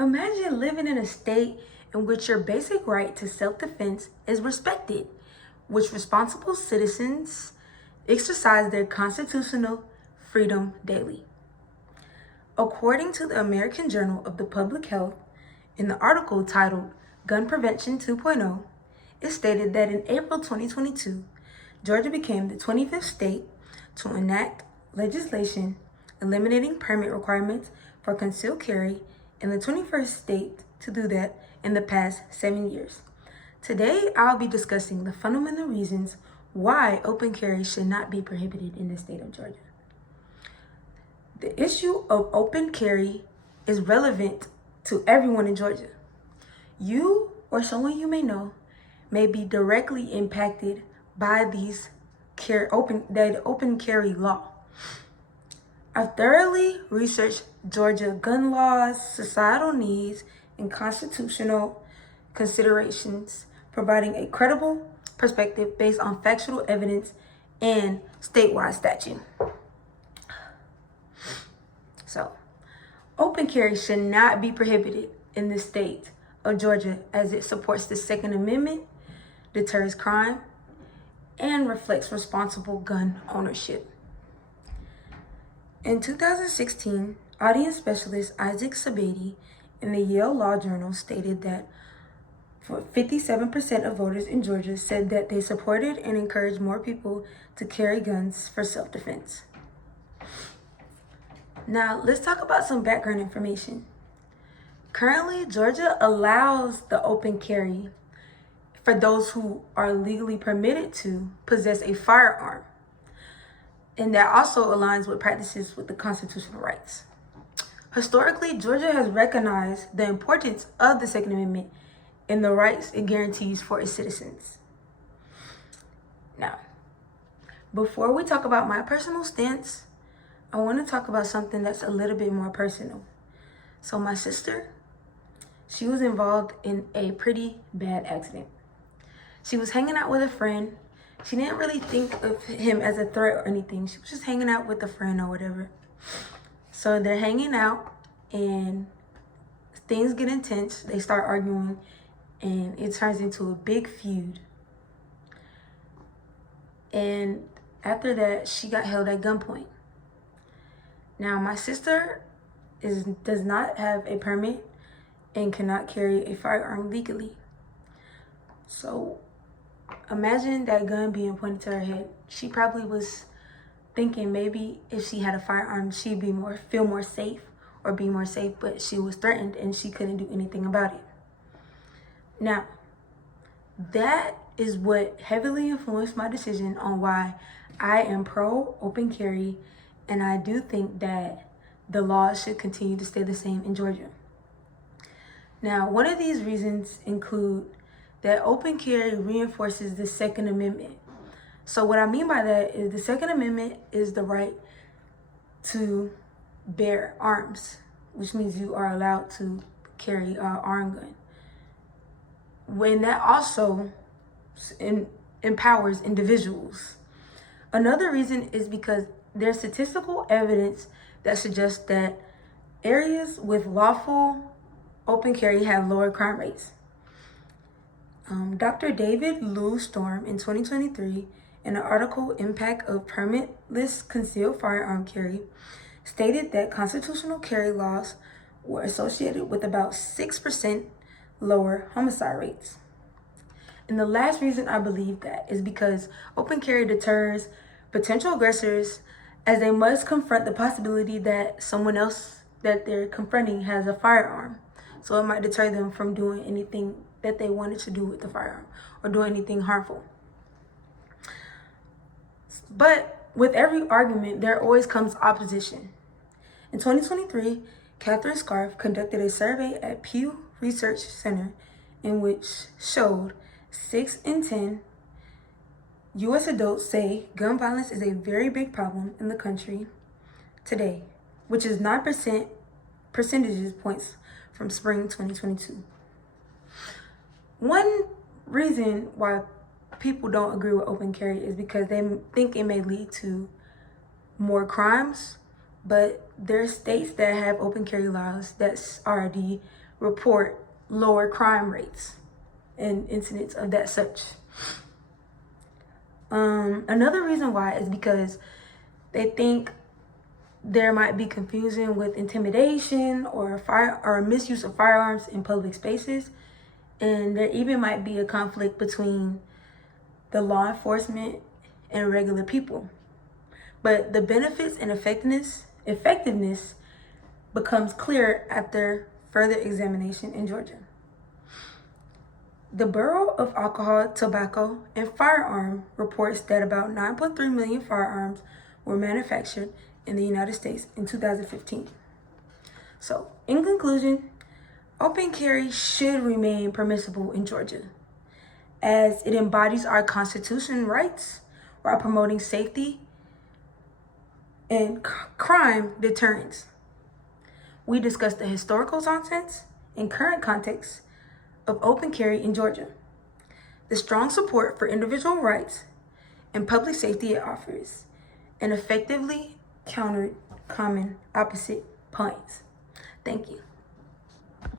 Imagine living in a state in which your basic right to self-defense is respected, which responsible citizens exercise their constitutional freedom daily. According to the American Journal of the Public Health, in the article titled Gun Prevention 2.0, it stated that in April 2022, Georgia became the 25th state to enact legislation eliminating permit requirements for concealed carry and the 21st state to do that in the past 7 years. Today, I'll be discussing the fundamental reasons why open carry should not be prohibited in the state of Georgia. The issue of open carry is relevant to everyone in Georgia. You or someone you may know may be directly impacted by the open carry law. I've thoroughly researched Georgia gun laws, societal needs, and constitutional considerations, providing a credible perspective based on factual evidence and statewide statute. So, open carry should not be prohibited in the state of Georgia as it supports the Second Amendment, deters crime, and reflects responsible gun ownership. In 2016, audience specialist Isaac Sabeti in the Yale Law Journal stated that 57% of voters in Georgia said that they supported and encouraged more people to carry guns for self-defense. Now, let's talk about some background information. Currently, Georgia allows the open carry for those who are legally permitted to possess a firearm. And that also aligns with practices with the constitutional rights. Historically, Georgia has recognized the importance of the Second Amendment and the rights it guarantees for its citizens. Now, before we talk about my personal stance, I want to talk about something that's a little bit more personal. So my sister, she was involved in a pretty bad accident. She was hanging out with a friend. She didn't really think of him as a threat or anything. She was just hanging out with a friend or whatever. So they're hanging out and things get intense. They start arguing and it turns into a big feud. And after that, she got held at gunpoint. Now, my sister does not have a permit and cannot carry a firearm legally. So imagine that gun being pointed to her head. She probably was thinking maybe if she had a firearm, she'd feel more safe or be more safe, but she was threatened and she couldn't do anything about it. Now, that is what heavily influenced my decision on why I am pro open carry, and I do think that the laws should continue to stay the same in Georgia. Now, one of these reasons include that open carry reinforces the Second Amendment. So what I mean by that is the Second Amendment is the right to bear arms, which means you are allowed to carry an armed gun. When that also empowers individuals. Another reason is because there's statistical evidence that suggests that areas with lawful open carry have lower crime rates. Dr. David Lou Storm in 2023, in an article, Impact of Permitless Concealed Firearm Carry, stated that constitutional carry laws were associated with about 6% lower homicide rates. And the last reason I believe that is because open carry deters potential aggressors as they must confront the possibility that someone else that they're confronting has a firearm. So it might deter them from doing anything that they wanted to do with the firearm or do anything harmful. But with every argument, there always comes opposition. In 2023, Catherine Scarf conducted a survey at Pew Research Center in which showed 6 in 10 U.S. adults say gun violence is a very big problem in the country today, which is 9% percentage points from spring 2022. One reason why people don't agree with open carry is because they think it may lead to more crimes but there are states that have open carry laws that already report lower crime rates and incidents of that such. Another reason why is because they think there might be confusion with intimidation or misuse of firearms in public spaces, and there even might be a conflict between the law enforcement and regular people. But the benefits and effectiveness becomes clear after further examination in Georgia. The Bureau of Alcohol, Tobacco, and Firearm reports that about 9.3 million firearms were manufactured in the United States in 2015. So, in conclusion, open carry should remain permissible in Georgia, as it embodies our constitutional rights while promoting safety and crime deterrence. We discussed the historical contents and current context of open carry in Georgia, the strong support for individual rights and public safety it offers, and effectively countered common opposite points. Thank you.